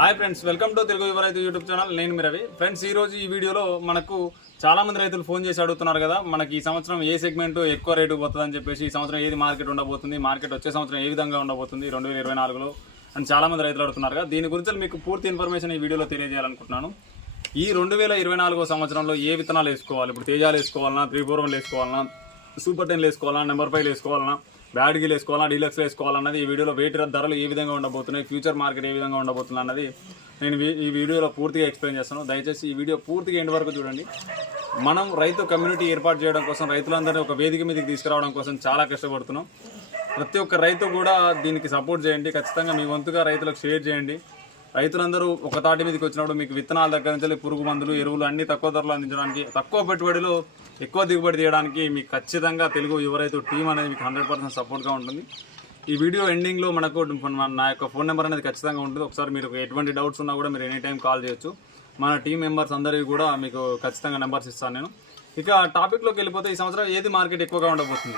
Hi friends welcome to Telugu యువ రైతు YouTube channel. నేను మీ రవి. ఫ్రెండ్స్ ఈ రోజు ఈ వీడియోలో మనకు చాలామంది రైతులు ఫోన్ చేసి అడుగుతున్నారు కదా మనకి ఈ సంవత్సరం ఏ సెగ్మెంట్ ఎక్కువ రేటు పోతుంది అని చెప్పేసి ఈ సంవత్సరం ఏది మార్కెట్ ఉండబోతుంది మార్కెట్ వచ్చే సంవత్సరం ఏ విధంగా ఉండబోతుంది రెండు వేల ఇరవై నాలుగులో అని చాలామంది రైతులు అడుగుతున్నారు కదా. దీని గురించి మీకు పూర్తి ఇన్ఫర్మేషన్ ఈ వీడియోలో తెలియజేయాలనుకుంటున్నాను. ఈ రెండు వేల ఇరవై నాలుగో సంవత్సరంలో ఏ విత్తనాలు వేసుకోవాలి? ఇప్పుడు తేజాలు వేసుకోవాలన్నా త్రిపూర్వం వేసుకోవాలన్నా సూపర్ టెన్లు వేసుకోవాలన్నా నెంబర్ ఫైవ్ వేసుకోవాలన్నా బ్యాడ్గిల్ వేసుకోవాలన్నా డీలక్స్ వేసుకోవాలన్నది ఈ వీడియోలో వెయిట్ ధరలు ఏ విధంగా ఉండబోతున్నాయి ఫ్యూచర్ మార్కెట్ ఏ విధంగా ఉండబోతుంది అన్నది నేను వీ- ఈ వీడియోలో పూర్తిగా ఎక్స్ప్లెయిన్ చేస్తాను. దయచేసి ఈ వీడియో పూర్తిగా ఎండ్ వరకు చూడండి. మనం రైతు కమ్యూనిటీ ఏర్పాటు చేయడం కోసం రైతులందరినీ ఒక వేదిక మీదకి తీసుకురావడం కోసం చాలా కష్టపడుతున్నాం. ప్రతి ఒక్క రైతు కూడా దీనికి సపోర్ట్ చేయండి. ఖచ్చితంగా మీ వంతుగా రైతులకు షేర్ చేయండి. రైతులందరూ ఒక తాటి మీదకి వచ్చినప్పుడు మీకు విత్తనాల దగ్గర నుంచి పురుగు మందులు ఎరువులు అన్ని తక్కువ ధరలు అందించడానికి తక్కువ పెట్టుబడిలో ఎక్కువ దిగుబడి తీయడానికి మీకు ఖచ్చితంగా తెలుగు యువ రైతు టీం అనేది మీకు హండ్రెడ్ పర్సెంట్ సపోర్ట్గా ఉంటుంది. ఈ వీడియో ఎండింగ్లో మనకు మన- నా యొక్క ఫోన్ నెంబర్ అనేది ఖచ్చితంగా ఉంటుంది. ఒకసారి మీరు ఎటువంటి డౌట్స్ ఉన్నా కూడా మీరు ఎనీ టైం కాల్ చేయొచ్చు. మన టీం మెంబర్స్ అందరికీ కూడా మీకు ఖచ్చితంగా నెంబర్స్ ఇస్తాను నేను. ఇక టాపిక్లోకి వెళ్ళిపోతే ఈ సంవత్సరం ఏది మార్కెట్ ఎక్కువగా ఉండబోతుంది?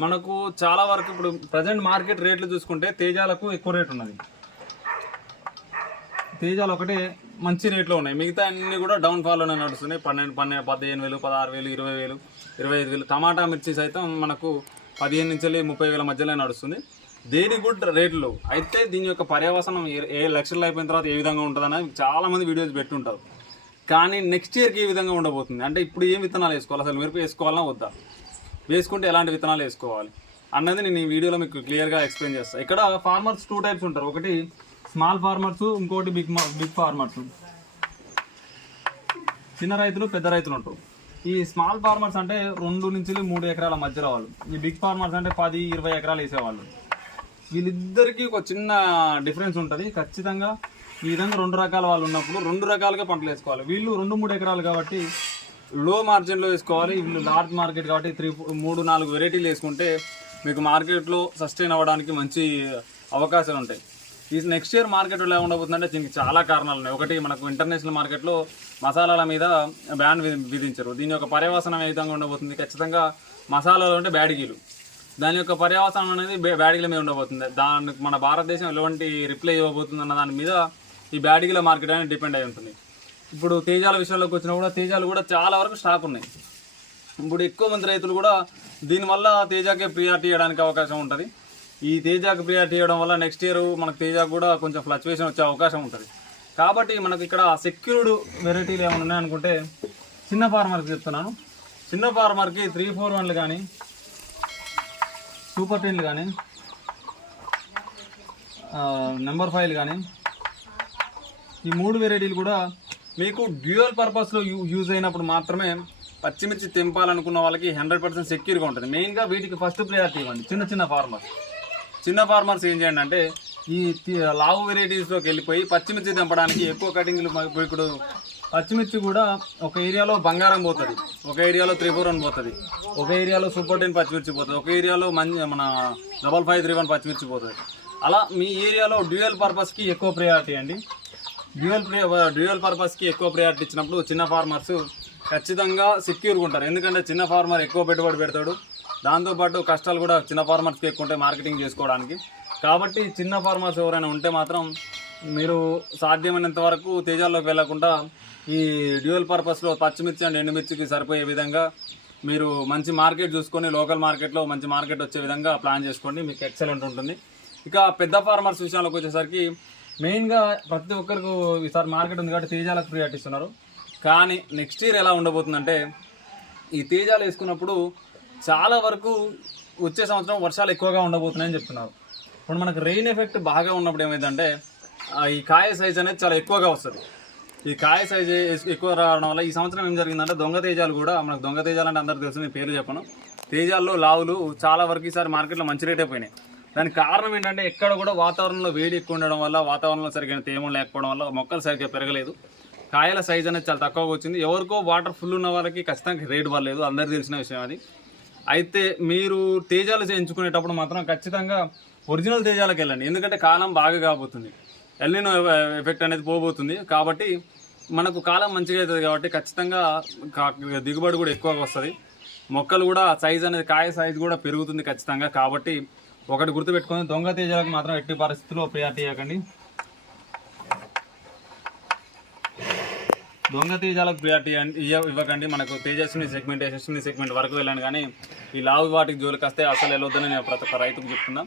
మనకు చాలా వరకు ఇప్పుడు ప్రజెంట్ మార్కెట్ రేట్లు చూసుకుంటే తేజాలకు ఎక్కువ రేట్ ఉన్నది. తేజాలు ఒకటే మంచి రేట్లో ఉన్నాయి. మిగతా అన్ని కూడా డౌన్ ఫాల్లోనే నడుస్తున్నాయి. పన్నెండు పన్నెండు పదిహేను వేలు పదహారు వేలు ఇరవై వేలు ఇరవై ఐదు వేలు. టమాటా మిర్చి సైతం మనకు పదిహేను నుంచి వెళ్ళి ముప్పై వేల మధ్యలో నడుస్తుంది. దేని గుడ్ రేట్లు? అయితే దీని యొక్క పర్యవసనం ఏ- ఏ లక్షలు అయిపోయిన తర్వాత ఏ విధంగా ఉంటుందని చాలామంది వీడియోస్ పెట్టుంటారు. కానీ నెక్స్ట్ ఇయర్కి ఏ విధంగా ఉండబోతుంది? అంటే ఇప్పుడు ఏం విత్తనాలు వేసుకోవాలి? అసలు మిరప వేసుకోవాలన్నా వద్దా? వేసుకుంటే ఎలాంటి విత్తనాలు వేసుకోవాలి? అన్నది నేను ఈ వీడియోలో మీకు క్లియర్గా ఎక్స్ప్లెయిన్ చేస్తాను ఇక్కడ ఫార్మర్స్ టూ టైప్స్ ఉంటారు. ఒకటి స్మాల్ ఫార్మర్స్ ఇంకోటి బిగ్ బిగ్ ఫార్మర్స్. చిన్న రైతులు పెద్ద రైతులు ఉంటారు. ఈ స్మాల్ ఫార్మర్స్ అంటే రెండు నుంచి మూడు ఎకరాల మధ్యలో వాళ్ళు. ఈ బిగ్ ఫార్మర్స్ అంటే పది ఇరవై ఎకరాలు వేసేవాళ్ళు. వీళ్ళిద్దరికీ ఒక చిన్న డిఫరెన్స్ ఉంటుంది. ఖచ్చితంగా ఈ విధంగా రెండు రకాల వాళ్ళు ఉన్నప్పుడు రెండు రకాలుగా పంటలు వేసుకోవాలి. వీళ్ళు రెండు మూడు ఎకరాలు కాబట్టి లో మార్జిన్లో వేసుకోవాలి. వీళ్ళు లార్జ్ మార్కెట్ కాబట్టి త్రీ మూడు నాలుగు వెరైటీలు వేసుకుంటే మీకు మార్కెట్లో సస్టైన్ అవ్వడానికి మంచి అవకాశాలు ఉంటాయి. ఈ నెక్స్ట్ ఇయర్ మార్కెట్ ఎలా ఉండబోతుందంటే దీనికి చాలా కారణాలు ఉన్నాయి. ఒకటి మనకు ఇంటర్నేషనల్ మార్కెట్లో మసాలాల మీద బ్యాన్ విధించరు. దీని యొక్క పర్యవసనం ఏ విధంగా ఉండబోతుంది? ఖచ్చితంగా మసాలాలు అంటే బ్యాడిగీలు. దాని యొక్క పర్యవసనం అనేది బ్యాడిగీల మీద ఉండబోతుంది. దానికి మన భారతదేశం ఎలాంటి రిప్లై ఇవ్వబోతుంది అన్న దాని మీద ఈ బ్యాడిగీల మార్కెట్ అనేది డిపెండ్ అయి ఉంటుంది. ఇప్పుడు తేజాల విషయంలోకి వచ్చినా కూడా తేజాలు కూడా చాలా వరకు స్టాక్ ఉన్నాయి. ఇప్పుడు ఎక్కువ మంది రైతులు కూడా దీనివల్ల తేజాకే ప్రియారిటీ ఇవ్వడానికి అవకాశం ఉంటుంది. ఈ తేజాకు ప్రియారిటీ ఇవ్వడం వల్ల నెక్స్ట్ ఇయర్ మనకు తేజాకు కూడా కొంచెం ఫ్లక్చువేషన్ వచ్చే అవకాశం ఉంటుంది. కాబట్టి మనకు ఇక్కడ సెక్యూర్డ్ వెరైటీలు ఏమైనా ఉన్నాయనుకుంటే చిన్న ఫార్మర్కి చెప్తున్నాను. చిన్న ఫార్మర్కి త్రీ ఫోర్ వన్లు కానీ సూపర్ టెన్లు కానీ నెంబర్ ఫైవ్లు కానీ ఈ మూడు వెరైటీలు కూడా మీకు డ్యూయల్ పర్పస్లో యూ యూజ్ అయినప్పుడు మాత్రమే పచ్చిమిర్చి తెంపాలనుకున్న వాళ్ళకి హండ్రెడ్ పర్సెంట్ సెక్యూర్గా ఉంటుంది. మెయిన్గా వీటికి ఫస్ట్ ప్రయారిటీ ఇవ్వండి. చిన్న చిన్న ఫార్మర్స్ చిన్న ఫార్మర్స్ ఏం చేయండి అంటే ఈ లావు వెరైటీస్లోకి వెళ్ళిపోయి పచ్చిమిర్చి తెంపడానికి ఎక్కువ కటింగ్లు ఇప్పుడు పచ్చిమిర్చి కూడా ఒక ఏరియాలో బంగారం పోతుంది ఒక ఏరియాలో త్రిపురన్ పోతుంది ఒక ఏరియాలో సూపర్ టెన్ పచ్చిమిర్చి పోతుంది ఒక ఏరియాలో మంచి మన డబల్ ఫైవ్ త్రీ వన్ పచ్చిమిర్చి పోతుంది. అలా మీ ఏరియాలో డ్యూయల్ పర్పస్కి ఎక్కువ ప్రయారిటీ అండి డ్యూయల్ డ్యూయల్ పర్పస్కి ఎక్కువ ప్రయారిటీ ఇచ్చినప్పుడు చిన్న ఫార్మర్స్ ఖచ్చితంగా సెక్యూర్గా ఉంటారు. ఎందుకంటే చిన్న ఫార్మర్ ఎక్కువ పెట్టుబడి పెడతాడు దాంతోపాటు కష్టాలు కూడా చిన్న ఫార్మర్స్కి ఎక్కువ ఉంటాయి మార్కెటింగ్ చేసుకోవడానికి. కాబట్టి చిన్న ఫార్మర్స్ ఎవరైనా ఉంటే మాత్రం మీరు సాధ్యమైనంత వరకు తేజాల్లోకి వెళ్ళకుండా ఈ డ్యూయల్ పర్పస్లో పచ్చిమిర్చి అండ్ ఎండుమిర్చికి సరిపోయే విధంగా మీరు మంచి మార్కెట్ చూసుకొని లోకల్ మార్కెట్లో మంచి మార్కెట్ వచ్చే విధంగా ప్లాన్ చేసుకోండి. మీకు ఎక్సలెంట్ ఉంటుంది. ఇక పెద్ద ఫార్మర్స్ విషయంలోకి వచ్చేసరికి మెయిన్గా ప్రతి ఒక్కరికి ఈసారి మార్కెట్ ఉంది కాబట్టి తేజాలకు ప్రియాటిస్తున్నారు కానీ నెక్స్ట్ ఇయర్ ఎలా ఉండబోతుందంటే ఈ తేజాలు వేసుకున్నప్పుడు చాలా వరకు వచ్చే సంవత్సరం వర్షాలు ఎక్కువగా ఉండబోతున్నాయని చెప్తున్నారు. ఇప్పుడు మనకు రెయిన్ ఎఫెక్ట్ బాగా ఉన్నప్పుడు ఏమైందంటే ఈ కాయ సైజ్ అనేది చాలా ఎక్కువగా వస్తుంది. ఈ కాయ సైజ్ ఎక్కువ రావడం వల్ల ఈ సంవత్సరం ఏం జరిగిందంటే దొంగ తేజాలు కూడా మనకు దొంగ తేజాలు అంటే అందరికీ తెలుసు నేను పేరు చెప్పను. తేజాల్లో లావులు చాలా వరకు ఈసారి మార్కెట్లో మంచి రేట్ అయిపోయినాయి దానికి కారణం ఏంటంటే ఎక్కడ కూడా వాతావరణంలో వేడి ఎక్కువ ఉండడం వల్ల వాతావరణంలో సరిగ్గా తేమ లేకపోవడం వల్ల మొక్కలు సరిగ్గా పెరగలేదు. కాయల సైజ్ అనేది చాలా తక్కువగా వచ్చింది. ఎవరికో వాటర్ ఫుల్ ఉన్న వాళ్ళకి ఖచ్చితంగా రేట్ పడలేదు. అందరికీ తెలిసిన విషయం అది. అయితే మీరు తేజాలు చేయించుకునేటప్పుడు మాత్రం ఖచ్చితంగా ఒరిజినల్ తేజాలకు వెళ్ళండి. ఎందుకంటే కాలం బాగా కాబోతుంది. ఎల్లినో ఎఫెక్ట్ అనేది పోబోతుంది. కాబట్టి మనకు కాలం మంచిగా అవుతుంది కాబట్టి ఖచ్చితంగా దిగుబడి కూడా ఎక్కువగా వస్తుంది. మొక్కలు కూడా సైజ్ అనేది కాయ సైజ్ కూడా పెరుగుతుంది ఖచ్చితంగా. కాబట్టి ఒకటి గుర్తుపెట్టుకొని దొంగ తేజాలకు మాత్రం ఎట్టి పరిస్థితుల్లో ప్రియారిటీ ఇవ్వకండి దొంగ తేజాలకు ప్రియారిటీ ఇవ్వకండి. మనకు తేజస్విని సెగ్మెంట్ యశస్విని సెగ్మెంట్ వరకు వెళ్ళాను కానీ ఈ లావు వాటికి జోలికి వస్తే అసలు వెళ్ళొద్దని నేను ప్రతి ఒక్క రైతుకు చెప్తున్నా.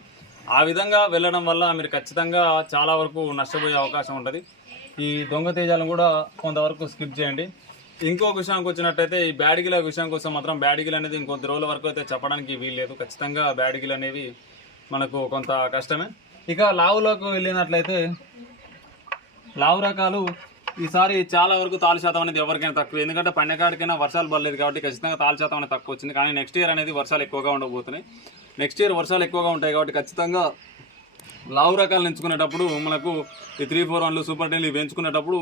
ఆ విధంగా వెళ్ళడం వల్ల మీరు ఖచ్చితంగా చాలా వరకు నష్టపోయే అవకాశం ఉంటుంది. ఈ దొంగ తేజాలను కూడా కొంతవరకు స్కిప్ చేయండి. ఇంకొక విషయానికి వచ్చినట్టయితే ఈ బ్యాడిగిల విషయం కోసం మాత్రం బ్యాడిగిల్ అనేది ఇంకొద్ది రోజుల వరకు అయితే చెప్పడానికి వీల్లేదు ఖచ్చితంగా బ్యాడిగిల్ అనేవి మనకు కొంత కష్టమే. ఇక లావులోకి వెళ్ళినట్లయితే లావు రకాలు ఈసారి చాలా వరకు తాలు శాతం అనేది ఎవరికైనా తక్కువ. ఎందుకంటే పండగాడికైనా వర్షాలు పడలేదు కాబట్టి ఖచ్చితంగా తాలు శాతం అనేది తక్కువ వచ్చింది. కానీ నెక్స్ట్ ఇయర్ అనేది వర్షాలు ఎక్కువగా ఉండబోతున్నాయి. నెక్స్ట్ ఇయర్ వర్షాలు ఎక్కువగా ఉంటాయి కాబట్టి ఖచ్చితంగా లావు రకాలు ఎంచుకునేటప్పుడు మనకు ఈ త్రీ ఫోర్ వన్లు సూపర్ టెన్లు ఇవి ఎంచుకునేటప్పుడు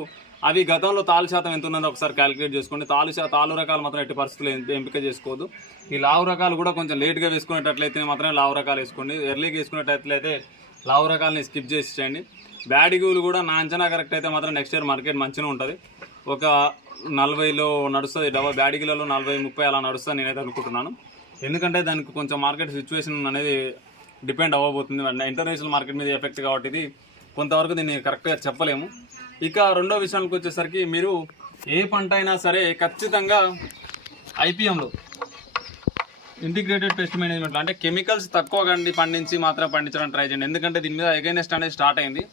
అవి గతంలో తాలు శాతం ఎంత ఉన్నదో ఒకసారి క్యాలిక్యులేట్ చేసుకోండి. తాలు శా తాలు రకాలు మాత్రం ఎట్టి పరిస్థితులు ఎంపిక చేసుకోవద్దు. ఈ లావు రకాలు కూడా కొంచెం లేట్గా వేసుకునేటట్లయితే మాత్రమే లావు రకాలు వేసుకోండి. ఎర్లీగా వేసుకునేటట్లయితే లావు రకాలని స్కిప్ చేసి చేయండి. బ్యాడిగూలు కూడా నా అంచనా కరెక్ట్ అయితే మాత్రం నెక్స్ట్ ఇయర్ మార్కెట్ మంచిగా ఉంటుంది. ఒక నలభైలో నడుస్తుంది డబల్ బ్యాడిగులలో నలభై ముప్పై అలా నడుస్తుంది నేనైతే అనుకుంటున్నాను. ఎందుకంటే దానికి కొంచెం మార్కెట్ సిచ్యువేషన్ అనేది డిపెండ్ అవ్వబోతుంది. ఇంటర్నేషనల్ మార్కెట్ మీద ఎఫెక్ట్ కాబట్టి ఇది కొంతవరకు దీన్ని కరెక్ట్గా చెప్పలేము. ఇక రెండో విషయానికి వచ్చేసరికి మీరు ఏ పంట అయినా సరే ఖచ్చితంగా ఐపీఎంలో ఇంటిగ్రేటెడ్ పెస్ట్ మేనేజ్మెంట్లో అంటే కెమికల్స్ తక్కువ కండి పండించి మాత్రం పండించడం ట్రై చేయండి. ఎందుకంటే దీని మీద అగైనెస్ట్ అనేది స్టార్ట్ అయింది.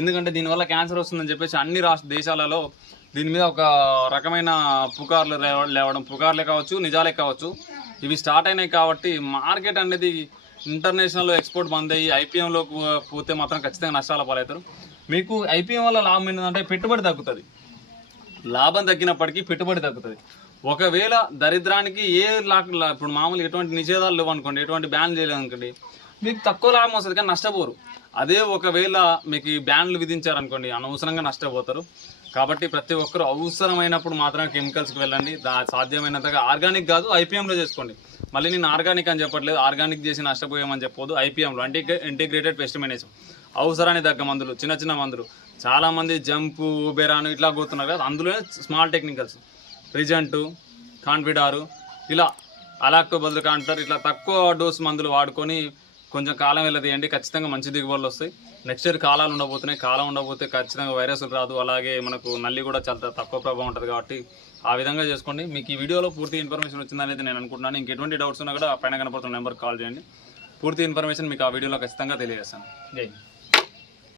ఎందుకంటే దీనివల్ల క్యాన్సర్ వస్తుందని చెప్పేసి అన్ని రాష్ట్ర దేశాలలో దీని మీద ఒక రకమైన పుకార్లు లేవడం పుకార్లే కావచ్చు నిజాలే కావచ్చు. ఇవి స్టార్ట్ అయినాయి కాబట్టి మార్కెట్ అనేది ఇంటర్నేషనల్ ఎక్స్పోర్ట్ బంద్ అయ్యి ఐపీఎంలో పోతే మాత్రం ఖచ్చితంగా నష్టాల పాలవుతారు. మీకు ఐపీఎం వల్ల లాభం ఏంటంటే పెట్టుబడి తగ్గుతుంది. లాభం తగ్గినప్పటికీ పెట్టుబడి తగ్గుతుంది. ఒకవేళ దరిద్రానికి ఏ లాక్ ఇప్పుడు మామూలు ఎటువంటి నిషేధాలు లేవు అనుకోండి ఎటువంటి బ్యాన్ చేయలేదు అనుకోండి మీకు తక్కువ లాభం వస్తుంది కానీ నష్టపోరు. అదే ఒకవేళ మీకు ఈ బ్యాన్లు విధించారనుకోండి అనవసరంగా నష్టపోతారు. కాబట్టి ప్రతి ఒక్కరు అవసరమైనప్పుడు మాత్రమే కెమికల్స్కి వెళ్ళండి. దా సాధ్యమైనంతగా ఆర్గానిక్ కాదు ఐపీఎంలో చేసుకోండి. మళ్ళీ నేను ఆర్గానిక్ అని చెప్పట్లేదు ఆర్గానిక్ చేసి నష్టపోయామని చెప్పొద్దు ఐపీఎంలో. అంటే ఇంటిగ్రేటెడ్ పెస్ట్ మేనేజ్మెంట్ అవసరానికి తగ్గ మందులు చిన్న చిన్న మందులు. చాలామంది జంపు ఉబెరాను ఇట్లా పోతున్నారు కదా అందులోనే స్మాల్ టెక్నికల్స్. రిజంటు కాన్ఫిడారు ఇలా అలాక్టో బదులు కాంటారు ఇట్లా తక్కువ డోస్ మందులు వాడుకొని కొంచెం కాలం వెళ్ళదీయండి. ఖచ్చితంగా మంచి దిగుబడులు వస్తాయి. నెక్స్ట్ ఇయర్ కాలాలు ఉండబోతున్నాయి. కాలం ఉండబోతే ఖచ్చితంగా వైరస్ రాదు. అలాగే మనకు నల్లి కూడా చాలా తక్కువ ప్రభావం ఉంటుంది కాబట్టి ఆ విధంగా చేసుకోండి. మీకు ఈ వీడియోలో పూర్తి ఇన్ఫర్మేషన్ వచ్చిందనేది నేను అనుకుంటున్నాను. ఇంకెటువంటి డౌట్స్ ఉన్నా కూడా పైన కనపడుతున్న నెంబర్కి కాల్ చేయండి. పూర్తి ఇన్ఫర్మేషన్ మీకు ఆ వీడియోలో ఖచ్చితంగా తెలియజేస్తాను. జై